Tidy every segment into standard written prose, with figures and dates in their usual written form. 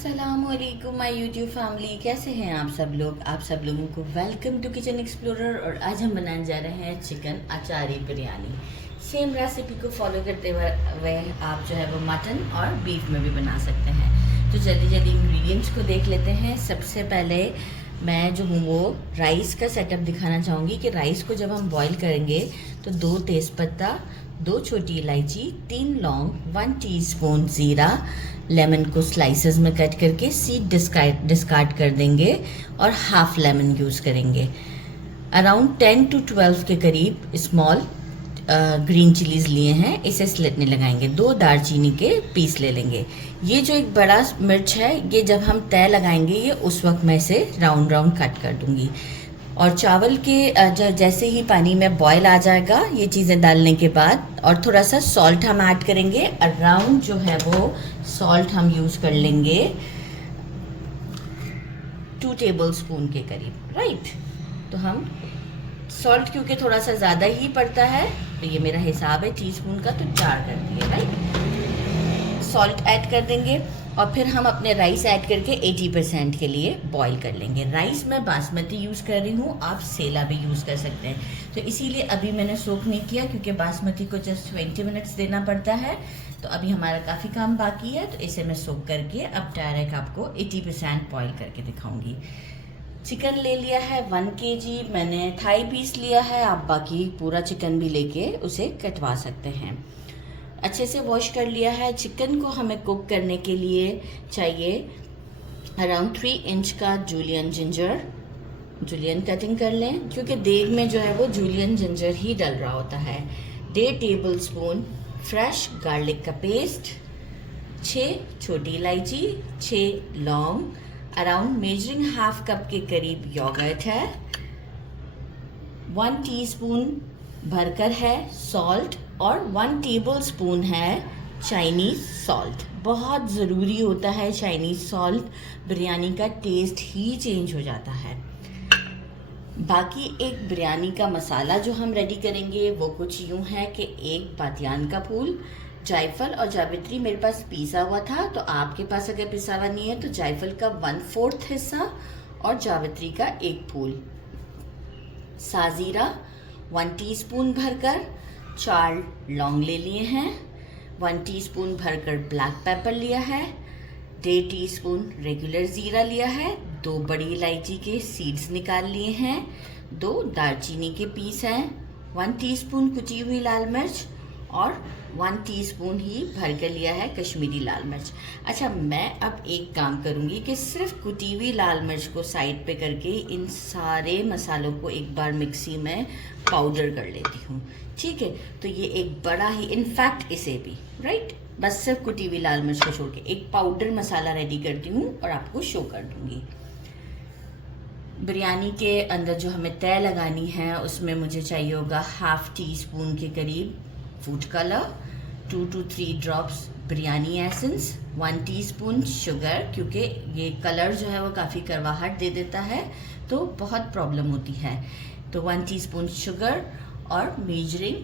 अस्सलामुअलैकुम my YouTube family, कैसे हैं आप सब लोग। आप सब लोगों को वेलकम टू किचन एक्सप्लोरर। और आज हम बनाने जा रहे हैं चिकन अचारी बिरयानी। सेम रेसिपी को फॉलो करते हुए आप जो है वो मटन और बीफ में भी बना सकते हैं। तो जल्दी जल्दी इंग्रेडिएंट्स को देख लेते हैं। सबसे पहले मैं जो हूँ वो राइस का सेटअप दिखाना चाहूँगी कि राइस को जब हम बॉईल करेंगे तो 2 तेज़पत्ता, 2 छोटी इलायची, 3 लौंग, 1 टीस्पून ज़ीरा, लेमन को स्लाइसेस में कट करके सीड डिस्कार्ड कर देंगे और हाफ लेमन यूज़ करेंगे। अराउंड 10 to 12 के करीब स्मॉल ग्रीन चिलीज़ लिए हैं, इसे स्लिट में लगाएंगे। 2 दालचीनी के पीस ले लेंगे। ये जो एक बड़ा मिर्च है, ये जब हम तय लगाएंगे ये उस वक्त मैं इसे राउंड राउंड कट कर दूंगी। और चावल के जैसे ही पानी में बॉयल आ जाएगा ये चीज़ें डालने के बाद, और थोड़ा सा सॉल्ट हम ऐड करेंगे। अराउंड जो है वो सॉल्ट हम यूज़ कर लेंगे 2 टेबलस्पून के करीब, राइट। तो हम सॉल्ट क्योंकि थोड़ा सा ज़्यादा ही पड़ता है, तो ये मेरा हिसाब है टीस्पून का, तो 4 कर दिए, राइट। सॉल्ट ऐड कर देंगे और फिर हम अपने राइस ऐड करके 80% के लिए बॉईल कर लेंगे। राइस मैं बासमती यूज़ कर रही हूँ, आप सेला भी यूज़ कर सकते हैं। तो इसीलिए अभी मैंने सोक नहीं किया क्योंकि बासमती को जस्ट 20 मिनट्स देना पड़ता है। तो अभी हमारा काफ़ी काम बाकी है, तो इसे मैं सोक करके अब डायरेक्ट आपको 80% बॉईल करके दिखाऊँगी। चिकन ले लिया है 1 kg, मैंने थाई पीस लिया है। आप बाकी पूरा चिकन भी लेके उसे कटवा सकते हैं। अच्छे से वॉश कर लिया है। चिकन को हमें कुक करने के लिए चाहिए अराउंड 3 इंच का जूलियन जिंजर। जूलियन कटिंग कर लें क्योंकि देग में जो है वो जूलियन जिंजर ही डल रहा होता है। 1.5 टेबलस्पून फ्रेश गार्लिक का पेस्ट, 6 छोटी इलायची, 6 लौंग, अराउंड मेजरिंग हाफ कप के करीब योगर्ट है, 1 टीस्पून भरकर है सॉल्ट, और 1 टेबलस्पून है चाइनीज़ सॉल्ट। बहुत ज़रूरी होता है चाइनीज़ सॉल्ट, बिरयानी का टेस्ट ही चेंज हो जाता है। बाकी एक बिरयानी का मसाला जो हम रेडी करेंगे वो कुछ यूँ है कि 1 बादियान का फूल, जायफल और जावित्री मेरे पास पिसा हुआ था, तो आपके पास अगर पिसा हुआ नहीं है तो जायफल का 1/4 हिस्सा और जावित्री का 1 फूल, साजीरा 1 टीस्पून भरकर, 4 लौंग ले लिए हैं, 1 टीस्पून भरकर ब्लैक पेपर लिया है, 1.5 टीस्पून रेगुलर ज़ीरा लिया है, 2 बड़ी इलायची के सीड्स निकाल लिए हैं, 2 दालचीनी के पीस हैं, 1 टीस्पून कुटी हुई लाल मिर्च और 1 टीस्पून ही भर कर लिया है कश्मीरी लाल मिर्च। अच्छा, मैं अब एक काम करूँगी कि सिर्फ कुटी हुई लाल मिर्च को साइड पे करके इन सारे मसालों को एक बार मिक्सी में पाउडर कर लेती हूँ, ठीक है। तो ये एक बड़ा ही, इनफैक्ट इसे भी, राइट, बस सिर्फ कुटी हुई लाल मिर्च को छोड़ के एक पाउडर मसाला रेडी करती हूँ और आपको शो कर दूँगी। बिरयानी के अंदर जो हमें तय लगानी है उसमें मुझे चाहिए होगा हाफ टीस्पून के करीब food colour, 2 to 3 drops biryani essence, 1 teaspoon sugar, क्योंकि ये कलर जो है वो काफ़ी करवाहट दे देता है तो बहुत प्रॉब्लम होती है। तो 1 टीस्पून शुगर और मेजरिंग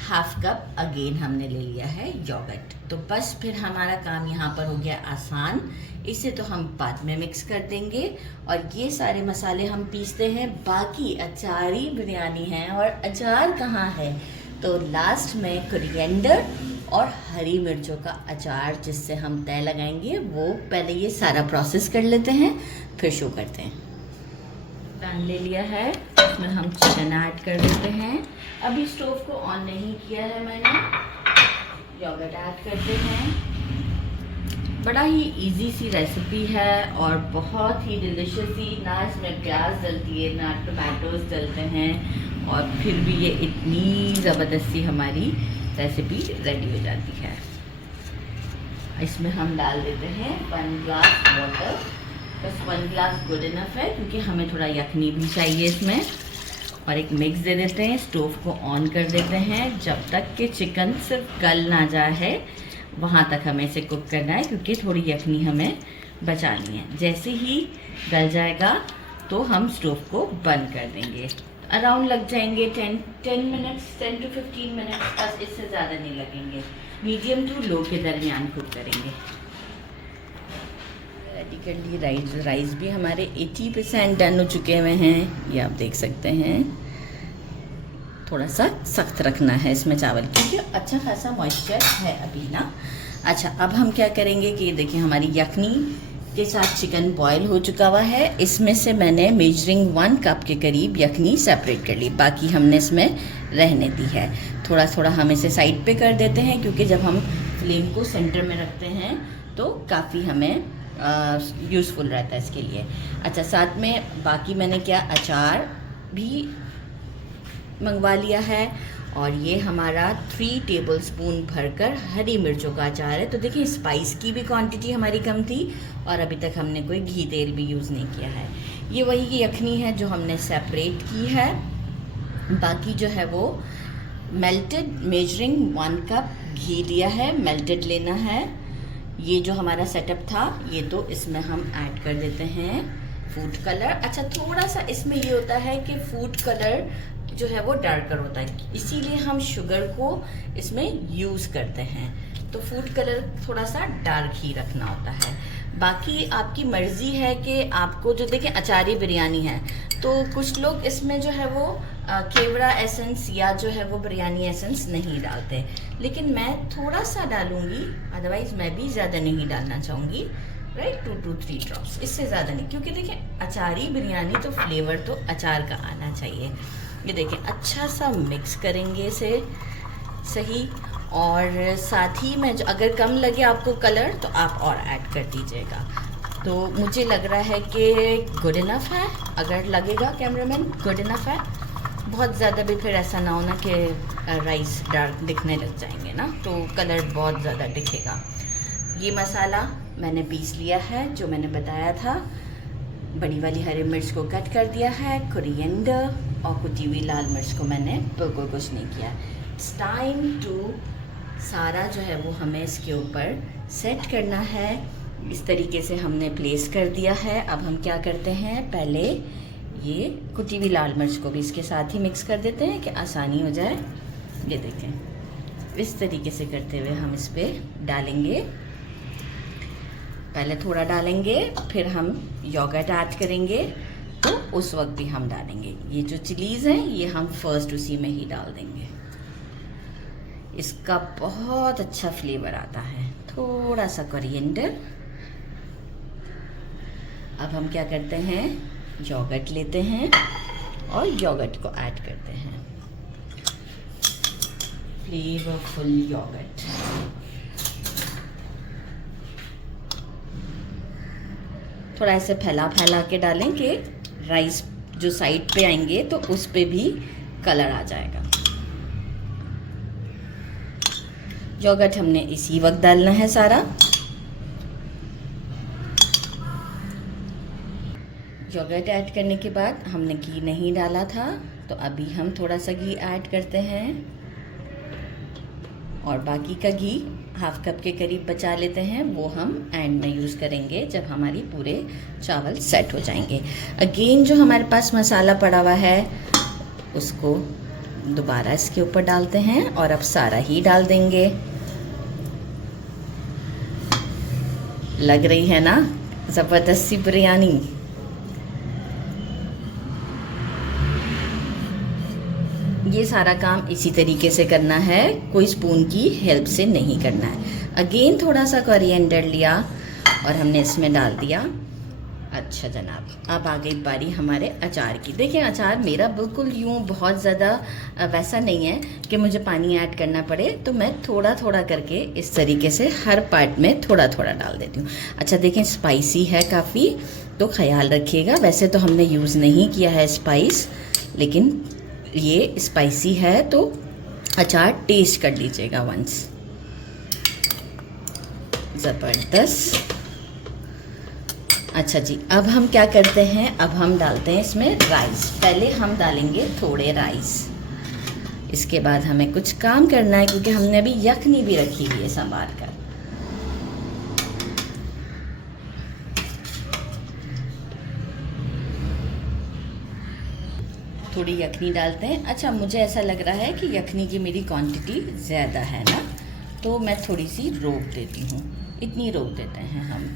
हाफ कप अगेन हमने ले लिया है योगर्ट। तो बस फिर हमारा काम यहाँ पर हो गया आसान। इसे तो हम बाद में मिक्स कर देंगे और ये सारे मसाले हम पीसते हैं। बाकी अचारी बिरयानी है, और अचार कहाँ है, तो लास्ट में कोरिएंडर और हरी मिर्चों का अचार जिससे हम तय लगाएंगे, वो पहले ये सारा प्रोसेस कर लेते हैं फिर शो करते हैं। पैन ले लिया है, इसमें हम चिकन ऐड कर देते हैं। अभी स्टोव को ऑन नहीं किया है मैंने। योगर्ट ऐड करते हैं। बड़ा ही इजी सी रेसिपी है और बहुत ही डिलिशियस सी, ना इसमें प्याज डलती है ना टमाटोज डलते हैं, और फिर भी ये इतनी ज़बरदस्ती हमारी रेसिपी रेडी हो जाती है। इसमें हम डाल देते हैं 1 ग्लास वाटर, बस 1 ग्लास गुड इनफ है क्योंकि हमें थोड़ा यखनी भी चाहिए इसमें। और एक मिक्स दे देते हैं, स्टोव को ऑन कर देते हैं जब तक कि चिकन सिर्फ गल ना जाए, वहाँ तक हमें इसे कुक करना है क्योंकि थोड़ी यखनी हमें बचानी है। जैसे ही गल जाएगा तो हम स्टोव को बंद कर देंगे। अराउंड लग जाएंगे 10 मिनट्स, 10 to 15 मिनट्स, बस इससे ज़्यादा नहीं लगेंगे। मीडियम टू लो के दरमियान कुक करेंगे। रेडी कर ली। राइस भी हमारे 80% डन हो चुके हुए हैं, ये आप देख सकते हैं। थोड़ा सा सख्त रखना है इसमें चावल, क्योंकि अच्छा खासा मॉइस्चर है अभी ना। अच्छा, अब हम क्या करेंगे कि देखिए हमारी यखनी के साथ चिकन बॉईल हो चुका हुआ है। इसमें से मैंने मेजरिंग 1 कप के करीब यखनी सेपरेट कर ली, बाकी हमने इसमें रहने दी है। थोड़ा थोड़ा हम इसे साइड पे कर देते हैं, क्योंकि जब हम फ्लेम को सेंटर में रखते हैं तो काफ़ी हमें यूज़फुल रहता है इसके लिए। अच्छा, साथ में बाकी मैंने क्या अचार भी मंगवा लिया है, और ये हमारा 3 टेबलस्पून भरकर हरी मिर्चों का अचार है। तो देखिए स्पाइस की भी क्वांटिटी हमारी कम थी, और अभी तक हमने कोई घी तेल भी यूज़ नहीं किया है। ये वही यखनी है जो हमने सेपरेट की है। बाकी जो है वो मेल्टेड, मेजरिंग 1 कप घी लिया है, मेल्टेड लेना है। ये जो हमारा सेटअप था ये तो इसमें हम ऐड कर देते हैं फूड कलर। अच्छा, थोड़ा सा इसमें ये होता है कि फूड कलर जो है वो डार्कर होता है, इसीलिए हम शुगर को इसमें यूज़ करते हैं। तो फूड कलर थोड़ा सा डार्क ही रखना होता है। बाकी आपकी मर्ज़ी है कि आपको जो देखिए अचारी बिरयानी है, तो कुछ लोग इसमें जो है वो केवड़ा एसेंस या जो है वो बिरयानी एसेंस नहीं डालते, लेकिन मैं थोड़ा सा डालूंगी, अदरवाइज़ मैं भी ज़्यादा नहीं डालना चाहूँगी। राइट, 2 to 3 ड्रॉप्स, इससे ज़्यादा नहीं, क्योंकि देखिए अचारी बिरयानी तो फ्लेवर तो अचार का आना चाहिए। ये देखिए अच्छा सा मिक्स करेंगे इसे सही, और साथ ही में जो अगर कम लगे आपको कलर तो आप और ऐड कर दीजिएगा। तो मुझे लग रहा है कि गुड इनफ है, अगर लगेगा कैमरामैन गुड इनफ है। बहुत ज़्यादा भी फिर ऐसा ना होना कि राइस डार्क दिखने लग जाएंगे ना, तो कलर बहुत ज़्यादा दिखेगा। ये मसाला मैंने पीस लिया है जो मैंने बताया था। बड़ी वाली हरी मिर्च को कट कर दिया है, कोरिएंडर और कुटी हुई लाल मिर्च को मैंने बिल्कुल कुछ नहीं किया। इट्स टाइम टू सारा जो है वो हमें इसके ऊपर सेट करना है। इस तरीके से हमने प्लेस कर दिया है। अब हम क्या करते हैं, पहले ये कुटी हुई लाल मिर्च को भी इसके साथ ही मिक्स कर देते हैं कि आसानी हो जाए। ये देखें, इस तरीके से करते हुए हम इस पर डालेंगे। पहले थोड़ा डालेंगे, फिर हम योगर्ट ऐड करेंगे, तो उस वक्त भी हम डालेंगे। ये जो चिलीज़ हैं ये हम फर्स्ट उसी में ही डाल देंगे, इसका बहुत अच्छा फ्लेवर आता है। थोड़ा सा कोरिएंडर। अब हम क्या करते हैं, योगर्ट लेते हैं और योगर्ट को ऐड करते हैं, फ्लेवरफुल योगर्ट। थोड़ा ऐसे फैला फैला के डालें कि राइस जो साइड पे आएंगे तो उस पे भी कलर आ जाएगा। योगर्ट हमने इसी वक्त डालना है सारा। योगर्ट ऐड करने के बाद हमने घी नहीं डाला था, तो अभी हम थोड़ा सा घी ऐड करते हैं, और बाकी का घी हाफ कप के करीब बचा लेते हैं, वो हम एंड में यूज़ करेंगे जब हमारी पूरे चावल सेट हो जाएंगे। अगेन जो हमारे पास मसाला पड़ा हुआ है उसको दोबारा इसके ऊपर डालते हैं, और अब सारा ही डाल देंगे। लग रही है ना ज़बरदस्त सी बिरयानी। ये सारा काम इसी तरीके से करना है, कोई स्पून की हेल्प से नहीं करना है। अगेन थोड़ा सा कोरिएंडर लिया और हमने इसमें डाल दिया। अच्छा जनाब, अब आ गई बारी हमारे अचार की। देखिए अचार मेरा बिल्कुल यूँ बहुत ज़्यादा वैसा नहीं है कि मुझे पानी ऐड करना पड़े, तो मैं थोड़ा थोड़ा करके इस तरीके से हर पार्ट में थोड़ा थोड़ा डाल देती हूँ। अच्छा देखें, स्पाइसी है काफ़ी, तो ख्याल रखिएगा। वैसे तो हमने यूज़ नहीं किया है स्पाइस, लेकिन ये स्पाइसी है तो अचार टेस्ट कर लीजिएगा वंस। ज़बरदस्त। अच्छा जी, अब हम क्या करते हैं, अब हम डालते हैं इसमें राइस। पहले हम डालेंगे थोड़े राइस, इसके बाद हमें कुछ काम करना है क्योंकि हमने अभी यखनी भी रखी हुई है संभाल कर। थोड़ी यखनी डालते हैं। अच्छा, मुझे ऐसा लग रहा है कि यखनी की मेरी क्वांटिटी ज़्यादा है ना, तो मैं थोड़ी सी रोक देती हूँ। इतनी रोक देते हैं हम,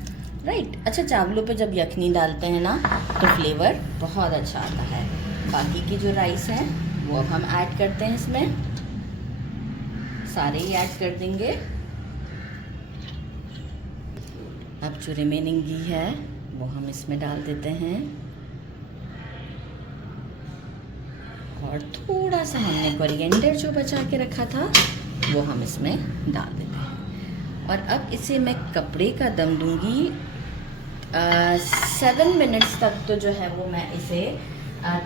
राइट। अच्छा, चावलों पे जब यखनी डालते हैं ना तो फ्लेवर बहुत अच्छा आता है। बाकी की जो राइस है वो हम ऐड करते हैं इसमें, सारे ही ऐड कर देंगे। अब जो रिमेनिंग घी है वो हम इसमें डाल देते हैं और थोड़ा सा हमने कोरिएंडर जो बचा के रखा था वो हम इसमें डाल देते हैं। और अब इसे मैं कपड़े का दम दूंगी 7 मिनट्स तक। तो जो है वो मैं इसे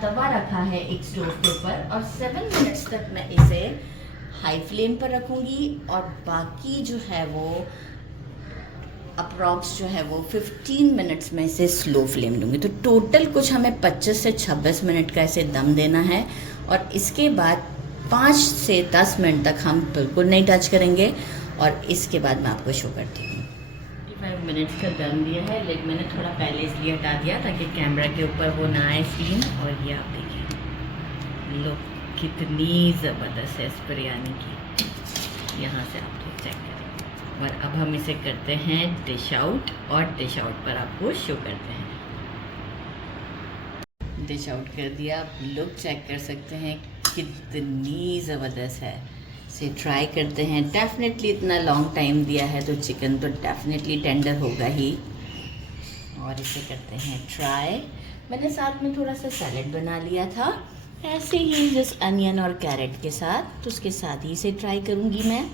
तवा रखा है एक स्टोव के ऊपर और 7 मिनट्स तक मैं इसे हाई फ्लेम पर रखूँगी और बाकी जो है वो अप्रॉक्स जो है वो 15 मिनट्स में इसे स्लो फ्लेम दूंगी। तो टोटल कुछ हमें 25 से 26 मिनट का इसे दम देना है और इसके बाद 5 से 10 मिनट तक हम बिल्कुल नहीं टच करेंगे और इसके बाद मैं आपको शो करती हूँ। 25 मिनट्स का दम दिया है, लेकिन मैंने थोड़ा पहले इसलिए हटा दिया ताकि कैमरा के ऊपर वो ना आए सीन। और ये आप देखिए लो कितनी ज़बरदस्त है इस बिरयानी की, यहाँ से आप लोग चेक करें। और अब हम इसे करते हैं डिश आउट और डिश आउट पर आपको शो करते हैं। डिश आउट कर दिया, आप लोग चेक कर सकते हैं कितनी ज़बरदस्त है। इसे ट्राई करते हैं। डेफिनेटली इतना लॉन्ग टाइम दिया है तो चिकन तो डेफिनेटली टेंडर होगा ही। और इसे करते हैं ट्राई। मैंने साथ में थोड़ा सा सैलेड बना लिया था ऐसे ही जस्ट अनियन और कैरेट के साथ, तो उसके साथ ही इसे ट्राई करूँगी मैं,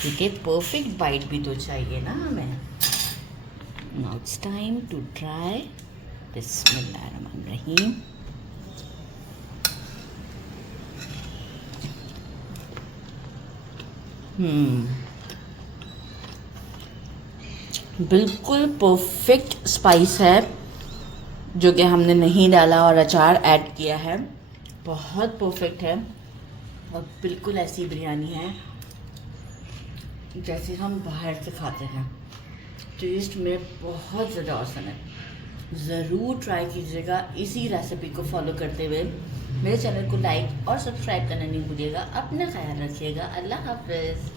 क्योंकि परफेक्ट बाइट भी तो चाहिए ना हमें। Now it's time to try. बिस्मिल्लाहिर्रहमानिर्रहीम। बिल्कुल परफेक्ट स्पाइस है जो कि हमने नहीं डाला और अचार ऐड किया है, बहुत परफेक्ट है और बिल्कुल ऐसी बिरयानी है जैसे हम बाहर से खाते हैं। टेस्ट में बहुत ज़्यादा औसम है। ज़रूर ट्राई कीजिएगा इसी रेसिपी को फॉलो करते हुए। मेरे चैनल को लाइक और सब्सक्राइब करना नहीं भूलिएगा। अपना ख्याल रखिएगा। अल्लाह हाफ़िज़।